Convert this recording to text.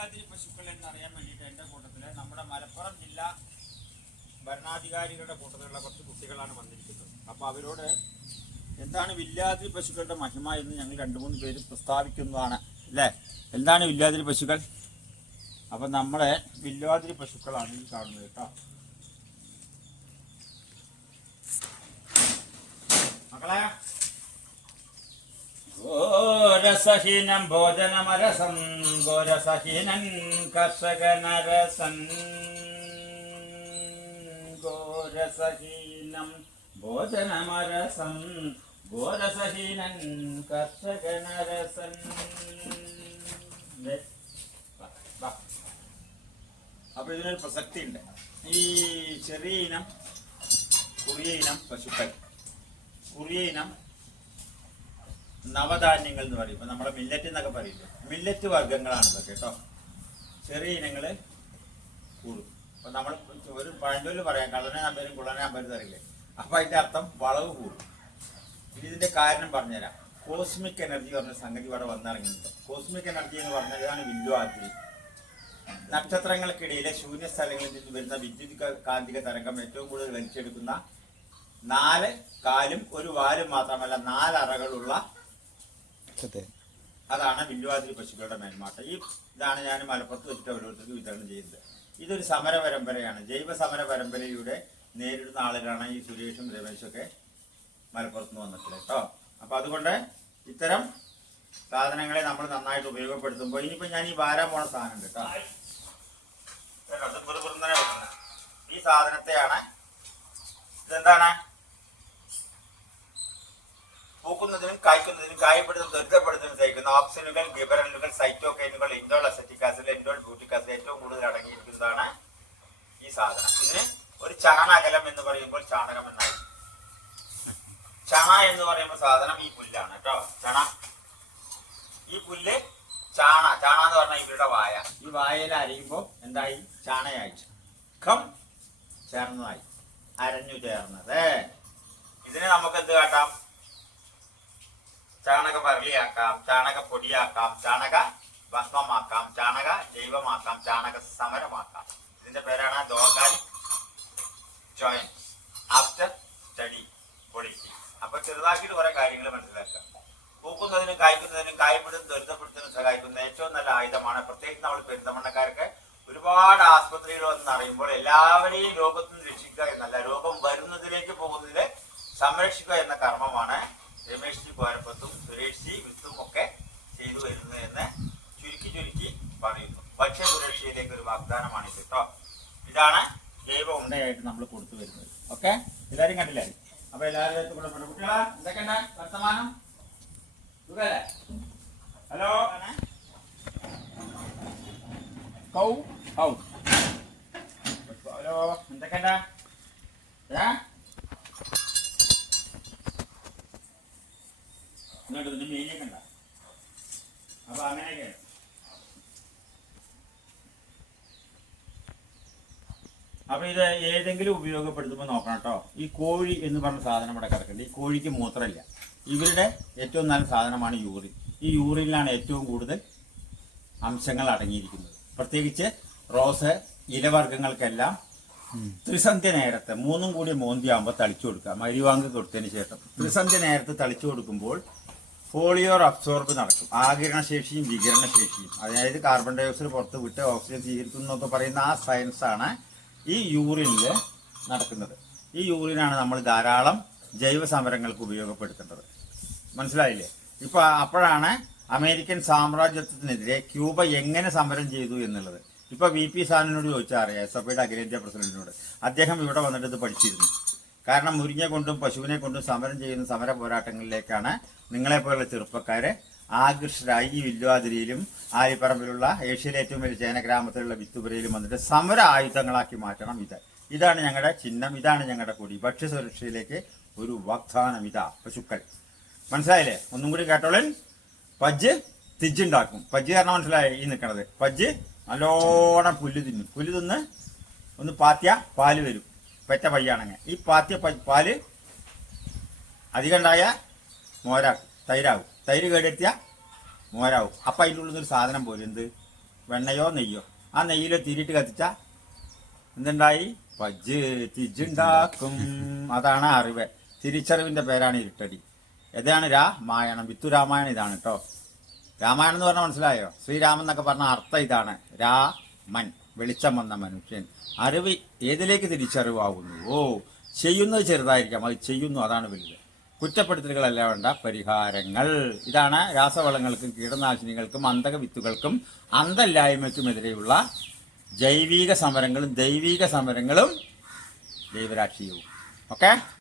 വില്ലാതിരി പശുക്കൾ എന്നറിയാൻ വേണ്ടിയിട്ട് എന്റെ കൂട്ടത്തിൽ നമ്മുടെ മലപ്പുറം ജില്ലാ ഭരണാധികാരികളുടെ കൂട്ടത്തിലുള്ള കുറച്ച് കുട്ടികളാണ് വന്നിരിക്കുന്നത്. അപ്പോൾ അവരോട് എന്താണ് വില്ലാതിരി പശുക്കളുടെ മഹിമ എന്ന് ഞങ്ങൾ രണ്ട് മൂന്ന് പേര് പ്രസ്താവിക്കുന്നതാണ്. അല്ലേ? എന്താണ് വില്ലാതിരി പശുക്കൾ? അപ്പം നമ്മളെ വില്ലാതിരി പശുക്കളാണ് ഈ കാണുന്നത് കേട്ടോ. മക്കളെ ഘോരസഹീനം ഭോജനമരസം ഘോരസഹീനൻ കർഷകനരസൻ ഘോരസഹീനം ഭോജനമരസം ഘോരസഹീനൻ കർഷകനരസൻ. അപ്പൊ ഇതിനൊരു പ്രസക്തി ഉണ്ട് ഈ ചെറിയ ഇനം കുറിയ ഇനം പശുക്കൾ. കുറിയ ഇനം നവധാന്യങ്ങൾ എന്ന് പറയും. ഇപ്പൊ നമ്മുടെ മില്ലറ്റ് എന്നൊക്കെ പറയില്ലേ? മില്ലറ്റ് വർഗങ്ങളാണ് കേട്ടോ ചെറിയ ഇനങ്ങൾ കൂടും. അപ്പൊ നമ്മൾ ഒരു പഴഞ്ചൊല്ല് പറയാം. കള്ളനെ നമ്പരും കുള്ളനെ നമ്പരും തരില്ലേ അപ്പൊ അതിന്റെ അർത്ഥം വളവ് കൂടും. ഇനി ഇതിന്റെ കാരണം പറഞ്ഞുതരാം. കോസ്മിക് എനർജി പറഞ്ഞ സംഗതി ഇവിടെ വന്നിറങ്ങുന്നുണ്ട്. കോസ്മിക് എനർജി എന്ന് പറഞ്ഞാൽ ഇതാണ് നക്ഷത്രങ്ങൾക്കിടയിലെ ശൂന്യ സ്ഥലങ്ങളിൽ നിന്ന് വരുന്ന വിദ്യുത് കാന്തിക തരംഗം ഏറ്റവും കൂടുതൽ വലിച്ചെടുക്കുന്ന നാല് കാലും ഒരു വാലും മാത്രമല്ല നാലറകളുള്ള അതാണ് വില്ലുവാതിരി പശുക്കളുടെ മേന്മാട്ട. ഈ ഇതാണ് ഞാൻ മലപ്പുറത്ത് വെച്ചിട്ട് ഓരോരുത്തർക്ക് വിതരണം ചെയ്യുന്നത്. ഇതൊരു സമര പരമ്പരയാണ്. ജൈവ സമര പരമ്പരയുടെ നേരിടുന്ന ആളുകളാണ് ഈ സുരേഷും രമേശും ഒക്കെ മലപ്പുറത്ത് നിന്ന് വന്നിട്ടുള്ളത് കേട്ടോ. അപ്പൊ അതുകൊണ്ട് ഇത്തരം സാധനങ്ങളെ നമ്മൾ നന്നായിട്ട് ഉപയോഗപ്പെടുത്തുമ്പോൾ ഇനിയിപ്പോ ഞാൻ ഈ വാരാൻ പോണ സാധനം ഉണ്ട് കേട്ടോ. ഈ സാധനത്തെയാണ്. ഇതെന്താണ്? പൂക്കുന്നതിനും കായ്ക്കുന്നതിനും കായപ്പെടുന്നതിനും ദുരിതപ്പെടുന്നതിനും സഹിക്കുന്ന ഓക്സിനുകൾ ഗിബറലുകൾ സൈറ്റോകൈനുകൾ indole acetic acid indole butyric acid ഏറ്റവും കൂടുതൽ അടങ്ങിയിരിക്കുന്നതാണ് ഈ സാധനം. ഇതിന് ഒരു ചാണകലം എന്ന് പറയുമ്പോൾ ചാണകം എന്നാണ്. ചണ എന്ന് പറയുമ്പോൾ സാധനം ഈ പുല്ലാണ് കേട്ടോ. ചണ. ഈ പുല്ല് ചാണ. ചാണ എന്ന് പറഞ്ഞാൽ ഇവരുടെ വായ. ഈ വായയിൽ അരിയുമ്പോൾ എന്തായി? ചാണയായി. ഖം ചേർന്നതായി. അരഞ്ഞു ചേർന്നത്. ഇതിനെ നമുക്ക് എന്ത് കാട്ടാം? ചാണക പരളിയാക്കാം ചാണക പൊടിയാക്കാം ചാണക ഭസ്മമാക്കാം ചാണക ജൈവമാക്കാം ചാണക സമരമാക്കാം ഇതിന്റെ പേരാണ് ജോയിൻസ് ആഫ്റ്റർ സ്റ്റഡി പൊളിറ്റിക്സ്. അപ്പൊ ചെറുതാക്കിയിട്ട് കുറെ കാര്യങ്ങൾ മനസ്സിലാക്കാം. പൂക്കുന്നതിനും കായ്ക്കുന്നതിനും കായ്പിടും ദുരിതപ്പെടുത്തുന്നതിനും സഹായിക്കുന്ന ഏറ്റവും നല്ല ആയുധമാണ് പ്രത്യേകിച്ച് നമ്മൾ പെരുന്തമണ്ണക്കാർക്ക് ഒരുപാട് ആസ്പത്രികൾ വന്ന് അറിയുമ്പോൾ എല്ലാവരെയും രോഗത്തിൽ നിന്ന് രക്ഷിക്കുക എന്നല്ല രോഗം വരുന്നതിലേക്ക് പോകുന്നതിൽ സംരക്ഷിക്കുക എന്ന കർമ്മമാണ് രമേഷ് ജി കോരപ്പത്തും സുരേഷ് ജി വിത്തും ഒക്കെ ചെയ്തു വരുന്നതെന്ന് ചുരുക്കി ചുരുക്കി പറയുന്നു. ഭക്ഷ്യസുരക്ഷയിലേക്ക് ഒരു വാഗ്ദാനമാണ് ഇത് കേട്ടോ. ഇതാണ് ജൈവ ഉണ്ടയായിട്ട് നമ്മൾ കൊടുത്തു വരുന്നത്. ഓക്കെ? എല്ലാരും കണ്ടില്ലേ? അപ്പൊ എല്ലാവരും കൂടെ കുട്ടികളാ എന്തൊക്കെയുണ്ട്? വർത്തമാനം? സുഖല്ലേ? ഹലോ? കൗ ഹൗ ഹലോ എന്തൊക്കെയുണ്ട്? ഏ ഇതിന് ഇതിന്റെ മെയിനൊക്കെ ഉണ്ടോ? അപ്പൊ അങ്ങനെയൊക്കെയാണ് അപ്പൊ ഇത് ഏതെങ്കിലും ഉപയോഗപ്പെടുത്തുമ്പോൾ നോക്കണം കേട്ടോ. ഈ കോഴി എന്ന് പറഞ്ഞ സാധനം ഇവിടെ കിടക്കുന്നത് ഈ കോഴിക്ക് മൂത്രമില്ല. ഇവരുടെ ഏറ്റവും നല്ല സാധനമാണ് യൂറിൻ ഈ യൂറിനിലാണ് ഏറ്റവും കൂടുതൽ അംശങ്ങൾ അടങ്ങിയിരിക്കുന്നത്. പ്രത്യേകിച്ച് റോസ് ഇലവർഗങ്ങൾക്കെല്ലാം ത്രിസന്ധ്യ നേരത്തെ മൂന്നും കൂടി മോന്തിയാകുമ്പോൾ തളിച്ചു കൊടുക്കുക. മരിവാങ്ക് കൊടുത്തതിന് ശേഷം ത്രിസന്ധ്യ നേരത്തെ തളിച്ചു കൊടുക്കുമ്പോൾ ഫോളിയോർ അബ്സോർബ് നടക്കും. ആകിരണശേഷിയും വികിരണശേഷിയും. അതായത് കാർബൺ ഡയോക്സൈഡ് പുറത്ത് വിട്ട് ഓക്സിജൻ സ്വീകരിക്കുന്നു എന്നൊക്കെ പറയുന്ന ആ സയൻസാണ് ഈ യൂറിനിൽ നടക്കുന്നത്. ഈ യൂറിനാണ് നമ്മൾ ധാരാളം ജൈവ സമരങ്ങൾക്ക് ഉപയോഗപ്പെടുത്തേണ്ടത്. മനസ്സിലായില്ലേ? ഇപ്പൊ അപ്പോഴാണ് അമേരിക്കൻ സാമ്രാജ്യത്വത്തിനെതിരെ ക്യൂബ എങ്ങനെ സമരം ചെയ്തു എന്നുള്ളത്. ഇപ്പൊ വി പി സാനിനോട് ചോദിച്ചാൽ അറിയാം എസ് എഫ് ഐയുടെ അഖിലേന്ത്യാ പ്രസിഡന്റിനോട്. അദ്ദേഹം ഇവിടെ വന്നിട്ട് ഇത് പഠിച്ചിരുന്നു. കാരണം മുരിങ്ങ കൊണ്ടും പശുവിനെ കൊണ്ടും സമരം ചെയ്യുന്ന സമര പോരാട്ടങ്ങളിലേക്കാണ് നിങ്ങളെപ്പോലുള്ള ചെറുപ്പക്കാരെ ആകൃഷ്ടരായി ഈ വില്ലുവാതിരിയിലും ആലിപ്പറമ്പിലുള്ള ഏഷ്യയിലെ ഏറ്റവും വലിയ ചേന ഗ്രാമത്തിലുള്ള വിത്തുപുരയിലും വന്നിട്ട് സമര ആയുധങ്ങളാക്കി മാറ്റണം ഇത്. ഇതാണ് ഞങ്ങളുടെ ചിഹ്നം ഇതാണ് ഞങ്ങളുടെ കൊടി. ഭക്ഷ്യസുരക്ഷയിലേക്ക് ഒരു വാഗ്ദാനം ഇതാ പശുക്കൾ. മനസ്സിലായില്ലേ? ഒന്നും കൂടി കേട്ടോളൻ. പജ്ജ് തിജ്ജുണ്ടാക്കും. പജ്ജ് കാരണം മനസ്സിലായി ഈ നിൽക്കണത് പജ്ജ് നല്ലോണം പുല്ല് തിന്നും. പുല്ല് തിന്ന് ഒന്ന് പാത്തിയ പാൽ വരും. പെറ്റ പയ്യാണെങ്കിൽ ഈ പാത്തിയ പാൽ അധികം ഉണ്ടായ മോരാക്കും തൈരാകും തൈര് കേടെത്തിയ മോരാവും. അപ്പം അതിന്റെ ഉള്ളിൽ നിന്നൊരു സാധനം പോലും എന്ത്? വെണ്ണയോ നെയ്യോ? ആ നെയ്യിൽ തിരിയിട്ട് കത്തിച്ച എന്തുണ്ടായി? പജ്ജ് തിജുണ്ടാക്കും അതാണ് അറിവ്. തിരിച്ചറിവിന്റെ പേരാണ് ഇരുട്ടടി. ഏതാണ് രാമായണം വിത്തു രാമായണം ഇതാണ് കേട്ടോ രാമായണം എന്ന് പറഞ്ഞാൽ മനസ്സിലായോ? ശ്രീരാമൻ എന്നൊക്കെ പറഞ്ഞ അർത്ഥം ഇതാണ്. രാമൻ വെളിച്ചം വന്ന മനുഷ്യൻ. അറിവ് ഏതിലേക്ക് തിരിച്ചറിവാകുന്നുവോ? ചെയ്യുന്നത് ചെറുതായിരിക്കാം അത് ചെയ്യുന്നു അതാണ് വലുത്. കുറ്റപ്പെടുത്തലുകളല്ല വേണ്ട പരിഹാരങ്ങൾ. ഇതാണ് രാസവളങ്ങൾക്കും കീടനാശിനികൾക്കും അന്തക വിത്തുകൾക്കും അന്തല്ലായ്മയ്ക്കുമെതിരെയുള്ള ജൈവിക സമരങ്ങളും ദൈവിക സമരങ്ങളും ദൈവരാക്ഷിയവും ഓക്കെ